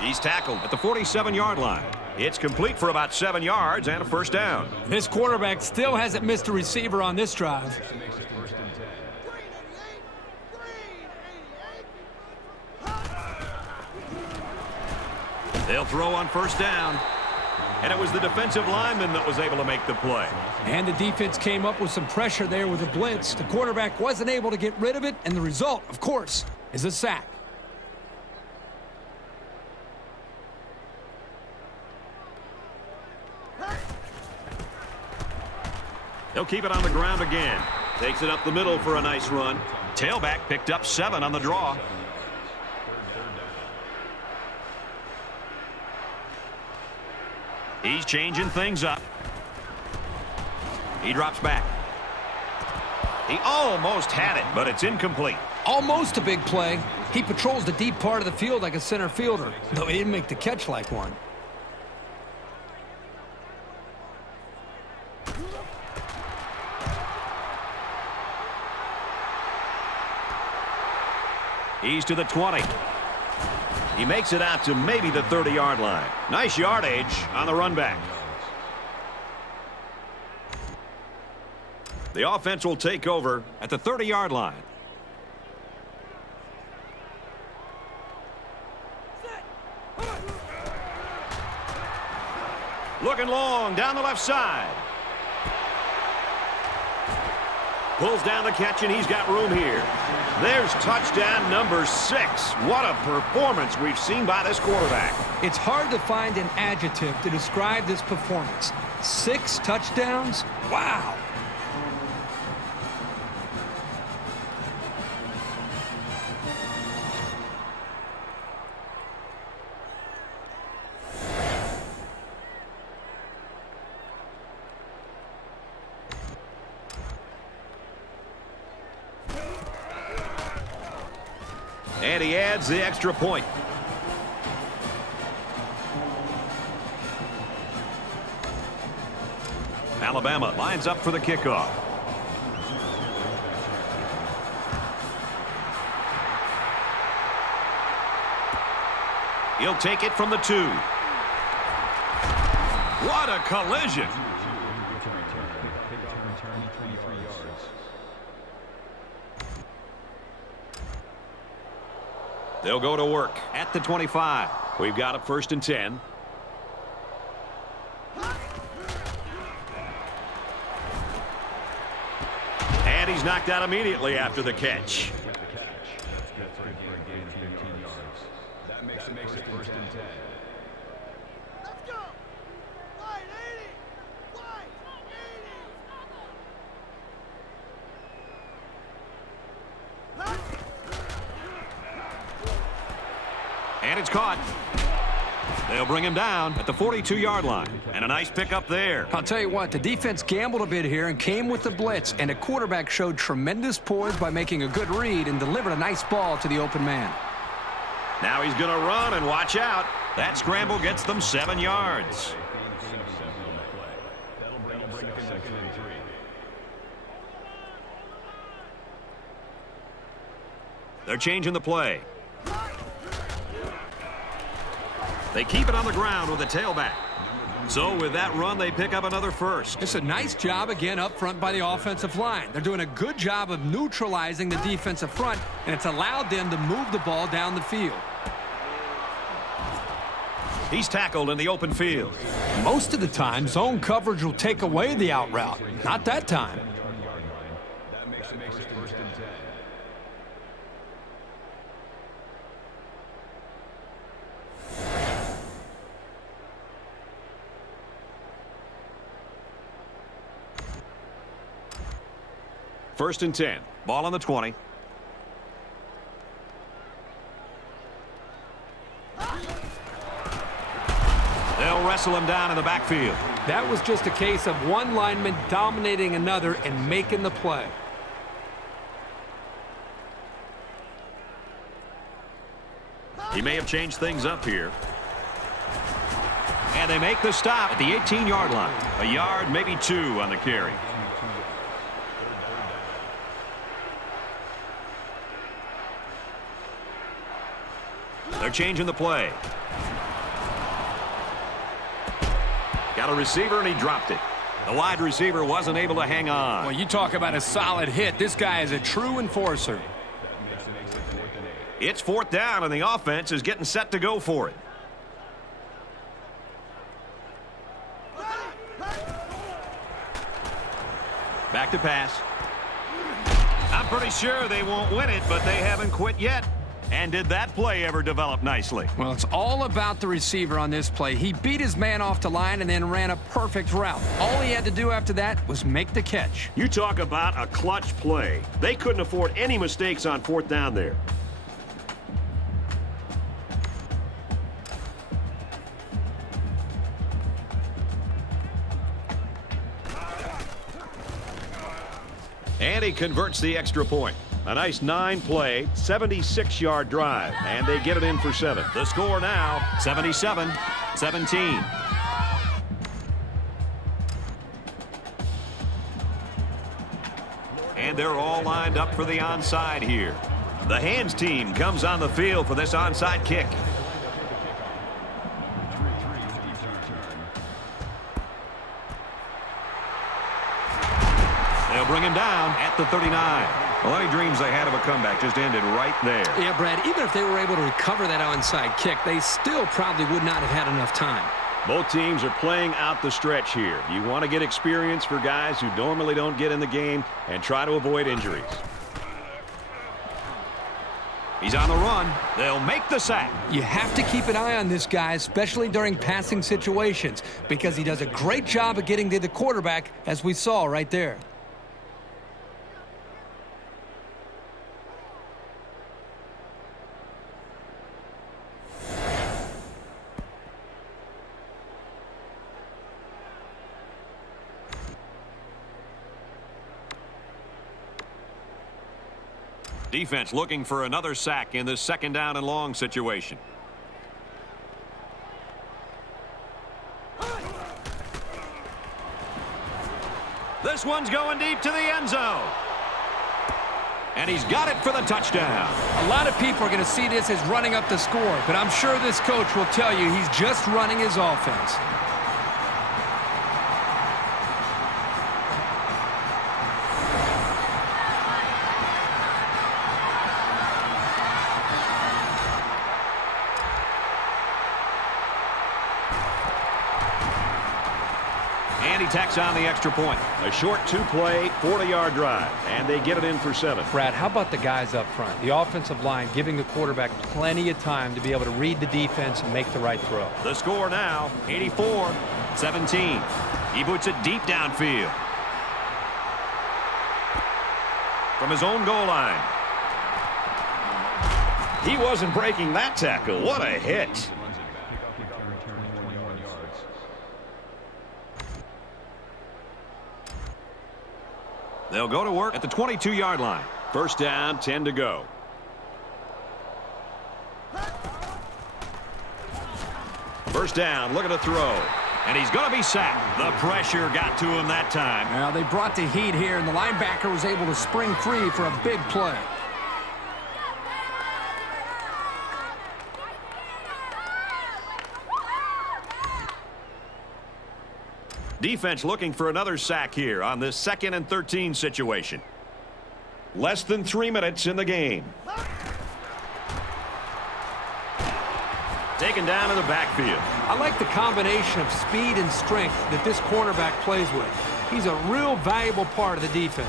He's tackled at the 47-yard line. It's complete for about 7 yards and a 1st down. This quarterback still hasn't missed a receiver on this drive. They'll throw on 1st down. And it was the defensive lineman that was able to make the play. And the defense came up with some pressure there with a blitz. The quarterback wasn't able to get rid of it, and the result, of course, is a sack. He'll keep it on the ground again. Takes it up the middle for a nice run. Tailback picked up 7 on the draw. He's changing things up. He drops back. He almost had it, but it's incomplete. Almost a big play. He patrols the deep part of the field like a center fielder, though he didn't make the catch like one. He's to the 20. He makes it out to maybe the 30-yard line. Nice yardage on the run back. The offense will take over at the 30-yard line. Looking long down the left side. Pulls down the catch, and he's got room here. There's touchdown number 6. What a performance we've seen by this quarterback. It's hard to find an adjective to describe this performance. 6 touchdowns? Wow. And he adds the extra point. Alabama lines up for the kickoff. He'll take it from the 2. What a collision. They'll go to work at the 25. We've got it 1st and 10. And he's knocked out immediately after the catch. That makes it 1st and 10. Let's go. Line 80. Line 80. And it's caught. They'll bring him down at the 42-yard line. And a nice pickup there. I'll tell you what, the defense gambled a bit here and came with the blitz, and the quarterback showed tremendous poise by making a good read and delivered a nice ball to the open man. Now he's going to run, and watch out. That scramble gets them 7 yards. That'll bring up 2nd and They're changing the play. They keep it on the ground with the tailback. So with that run, they pick up another first. It's a nice job again up front by the offensive line. They're doing a good job of neutralizing the defensive front, and it's allowed them to move the ball down the field. He's tackled in the open field. Most of the time, zone coverage will take away the out route. Not that time. That makes it first and 10. First and 10. Ball on the 20. They'll wrestle him down in the backfield. That was just a case of one lineman dominating another and making the play. He may have changed things up here. And they make the stop at the 18-yard line. A yard, maybe two on the carry. They're changing the play. Got a receiver, and he dropped it. The wide receiver wasn't able to hang on. Well, you talk about a solid hit. This guy is a true enforcer. It's fourth down, and the offense is getting set to go for it. Back to pass. I'm pretty sure they won't win it, but they haven't quit yet. And did that play ever develop nicely? Well, it's all about the receiver on this play. He beat his man off the line and then ran a perfect route. All he had to do after that was make the catch. You talk about a clutch play. They couldn't afford any mistakes on fourth down there. And he converts the extra point. A nice 9-play, 76-yard drive, and they get it in for 7. The score now, 77-17. And they're all lined up for the onside here. The hands team comes on the field for this onside kick. They'll bring him down at the 39. Well, any dreams they had of a comeback just ended right there. Yeah, Brad, even if they were able to recover that onside kick, they still probably would not have had enough time. Both teams are playing out the stretch here. You want to get experience for guys who normally don't get in the game and try to avoid injuries. He's on the run. They'll make the sack. You have to keep an eye on this guy, especially during passing situations, because he does a great job of getting to the quarterback, as we saw right there. Defense looking for another sack in this second down and long situation. This one's going deep to the end zone. And he's got it for the touchdown. A lot of people are going to see this as running up the score, but I'm sure this coach will tell you he's just running his offense. And he tacks on the extra point. A short 2-play, 40-yard drive, and they get it in for 7. Brad, how about the guys up front? The offensive line giving the quarterback plenty of time to be able to read the defense and make the right throw. The score now, 84-17. He boots it deep downfield. From his own goal line. He wasn't breaking that tackle. What a hit. They'll go to work at the 22-yard line. First down, 10 to go. First down, looking to throw. And he's going to be sacked. The pressure got to him that time. Now they brought the heat here, and the linebacker was able to spring free for a big play. Defense looking for another sack here on this 2nd and 13 situation. Less than 3 minutes in the game. Taken down in the backfield. I like the combination of speed and strength that this cornerback plays with. He's a real valuable part of the defense.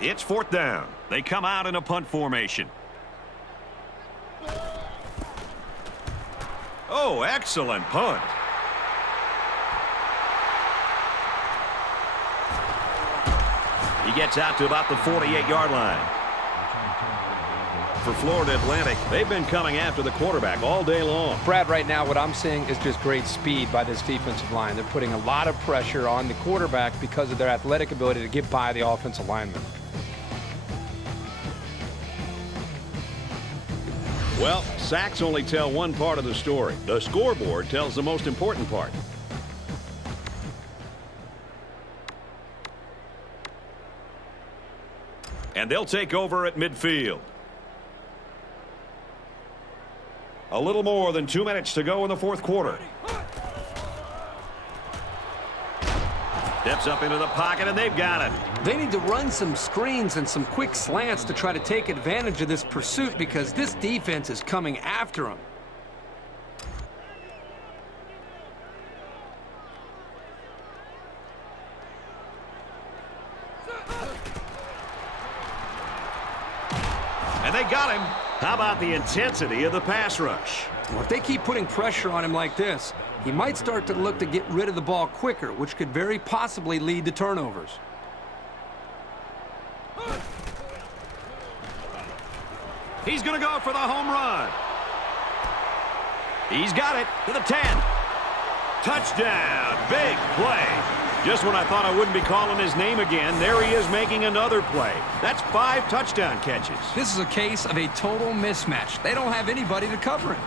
It's 4th down. They come out in a punt formation. Oh, excellent punt. He gets out to about the 48-yard line. For Florida Atlantic, they've been coming after the quarterback all day long. Brad, right now what I'm seeing is just great speed by this defensive line. They're putting a lot of pressure on the quarterback because of their athletic ability to get by the offensive lineman. Well, sacks only tell one part of the story. The scoreboard tells the most important part. And they'll take over at midfield. A little more than 2 minutes to go in the 4th quarter. Steps up into the pocket, and they've got it. They need to run some screens and some quick slants to try to take advantage of this pursuit because this defense is coming after them. And they got him. How about the intensity of the pass rush? Well, if they keep putting pressure on him like this, he might start to look to get rid of the ball quicker, which could very possibly lead to turnovers. He's going to go for the home run. He's got it to the 10. Touchdown. Big play. Just when I thought I wouldn't be calling his name again, there he is making another play. That's 5 touchdown catches. This is a case of a total mismatch. They don't have anybody to cover him.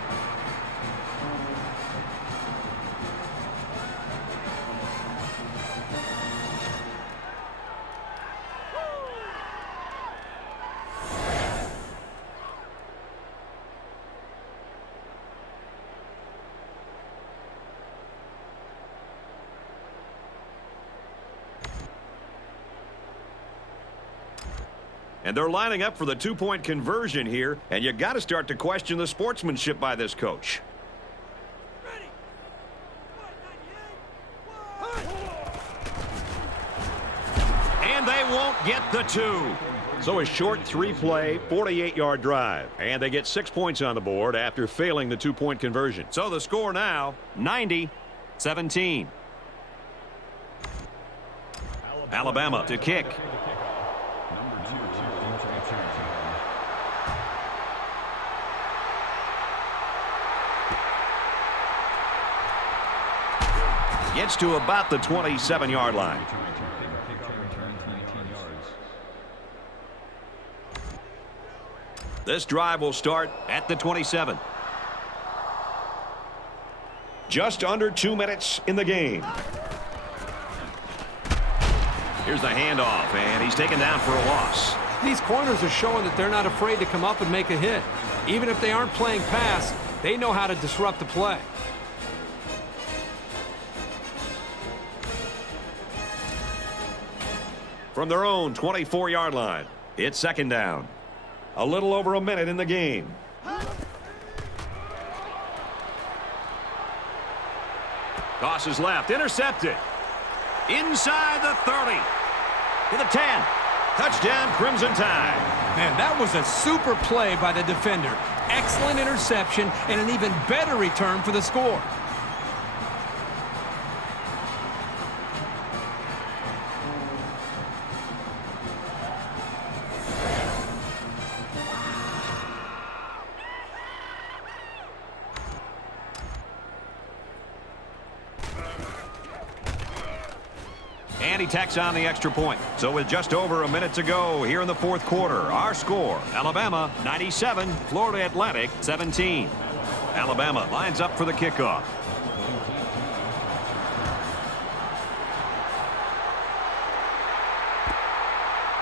And they're lining up for the 2-point conversion here, and you got to start to question the sportsmanship by this coach. And they won't get the 2. So a short 3-play, 48-yard drive. And they get 6 points on the board after failing the 2-point conversion. So the score now, 90-17. Alabama to kick. Gets to about the 27-yard line. This drive will start at the 27. Just under 2 minutes in the game. Here's the handoff, and he's taken down for a loss. These corners are showing that they're not afraid to come up and make a hit. Even if they aren't playing pass, they know how to disrupt the play. From their own 24-yard line, it's 2nd down. A little over a minute in the game. Tosses left, intercepted. Inside the 30. To the 10. Touchdown, Crimson Tide. Man, that was a super play by the defender. Excellent interception and an even better return for the score. And he tacks on the extra point. So with just over a minute to go here in the 4th quarter, our score, Alabama 97, Florida Atlantic 17. Alabama lines up for the kickoff.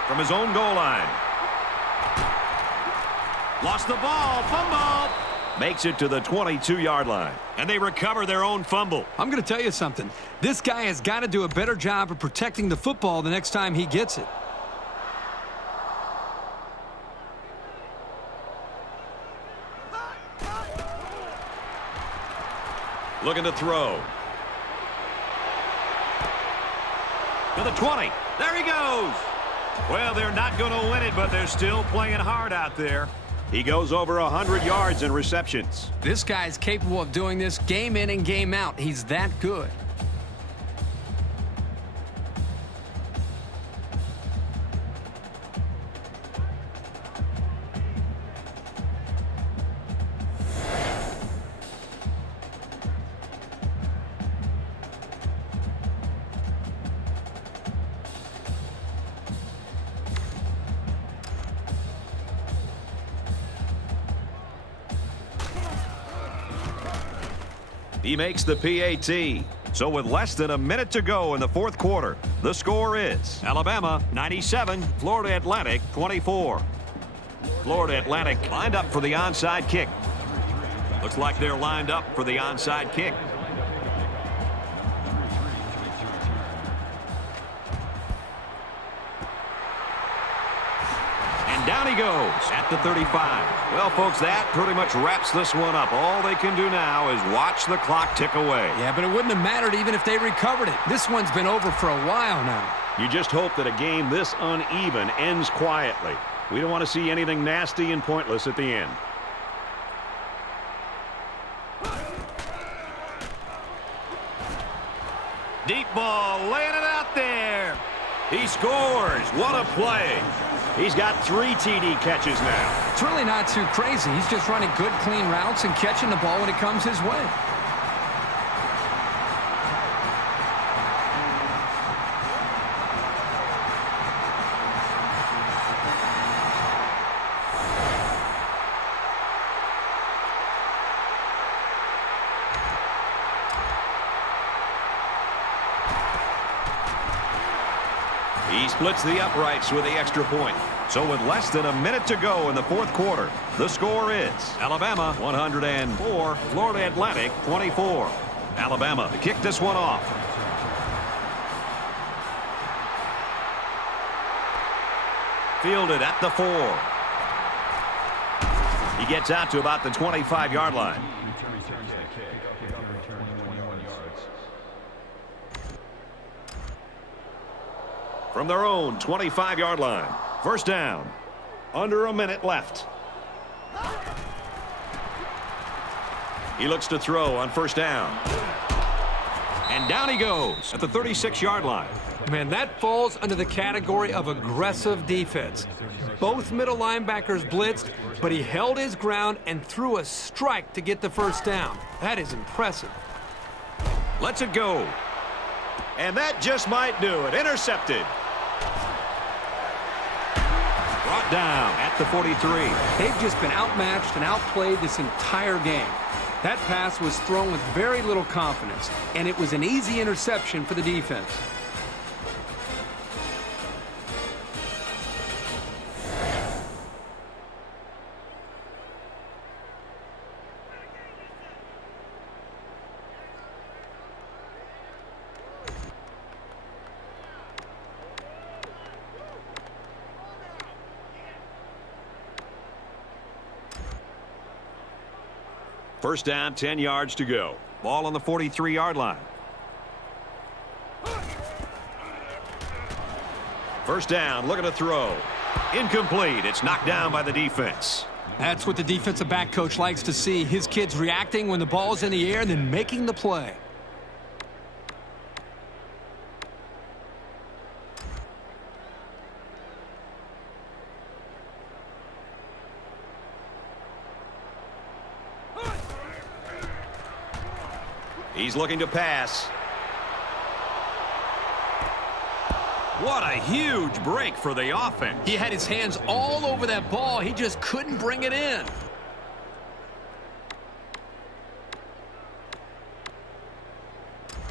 From his own goal line. Lost the ball. Fumble. Makes it to the 22-yard line. And they recover their own fumble. I'm going to tell you something. This guy has got to do a better job of protecting the football the next time he gets it. Looking to throw. To the 20. There he goes. Well, they're not going to win it, but they're still playing hard out there. He goes over 100 yards in receptions. This guy's capable of doing this game in and game out. He's that good. He makes the PAT. So with less than a minute to go in the fourth quarter, the score is Alabama 97, Florida Atlantic 24. Florida Atlantic lined up for the onside kick. Looks like they're lined up for the onside kick. Down he goes at the 35. Well, folks, that pretty much wraps this one up. All they can do now is watch the clock tick away. Yeah, but it wouldn't have mattered even if they recovered it. This one's been over for a while now. You just hope that a game this uneven ends quietly. We don't want to see anything nasty and pointless at the end. Deep ball, laying it out there. He scores. What a play. He's got 3 TD catches now. It's really not too crazy. He's just running good, clean routes and catching the ball when it comes his way. He splits the uprights with the extra point. So with less than a minute to go in the fourth quarter, the score is Alabama 104, Florida Atlantic 24. Alabama to kick this one off. Fielded at the 4. He gets out to about the 25-yard line. From their own 25-yard line. First down. Under a minute left. He looks to throw on first down. And down he goes at the 36-yard line. Man, that falls under the category of aggressive defense. Both middle linebackers blitzed, but he held his ground and threw a strike to get the first down. That is impressive. Lets it go. And that just might do it. Intercepted. Brought down at the 43. They've just been outmatched and outplayed this entire game. That pass was thrown with very little confidence, and it was an easy interception for the defense. First down, 10 yards to go. Ball on the 43-yard line. First down, looking to throw. Incomplete. It's knocked down by the defense. That's what the defensive back coach likes to see. His kids reacting when the ball's in the air and then making the play. He's looking to pass. What a huge break for the offense. He had his hands all over that ball. He just couldn't bring it in.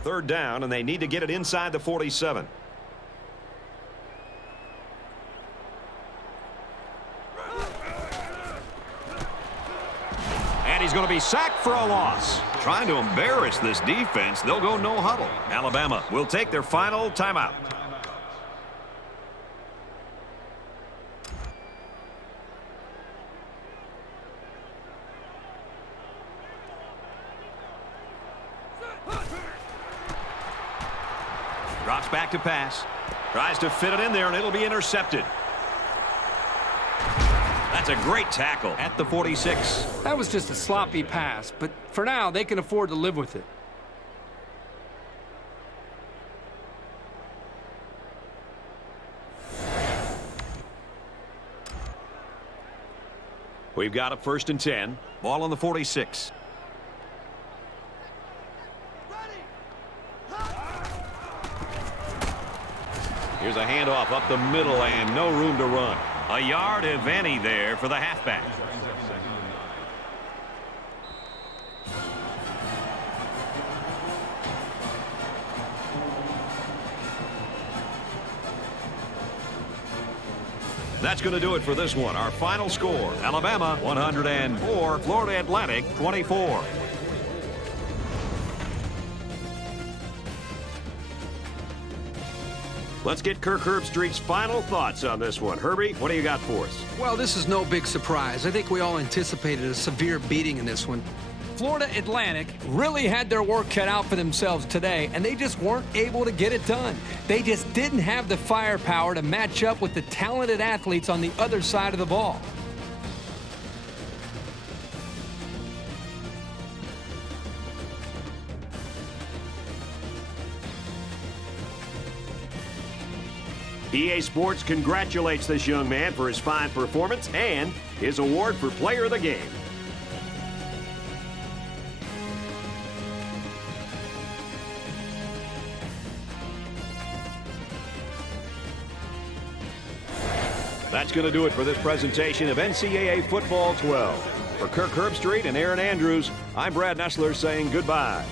Third down, and they need to get it inside the 47. And he's going to be sacked for a loss. Trying to embarrass this defense. They'll go no huddle. Alabama will take their final timeout. Drops back to pass. Tries to fit it in there, and it'll be intercepted. That's a great tackle at the 46. That was just a sloppy pass, but for now, they can afford to live with it. We've got a 1st and 10. Ball on the 46. Here's a handoff up the middle and no room to run. A yard, if any, there for the halfback. That's going to do it for this one. Our final score, Alabama 104, Florida Atlantic 24. Let's get Kirk Herbstreit's final thoughts on this one. Herbie, what do you got for us? Well, this is no big surprise. I think we all anticipated a severe beating in this one. Florida Atlantic really had their work cut out for themselves today, and they just weren't able to get it done. They just didn't have the firepower to match up with the talented athletes on the other side of the ball. EA Sports congratulates this young man for his fine performance and his award for Player of the Game. That's going to do it for this presentation of NCAA Football 12. For Kirk Herbstreit and Aaron Andrews, I'm Brad Nessler saying goodbye.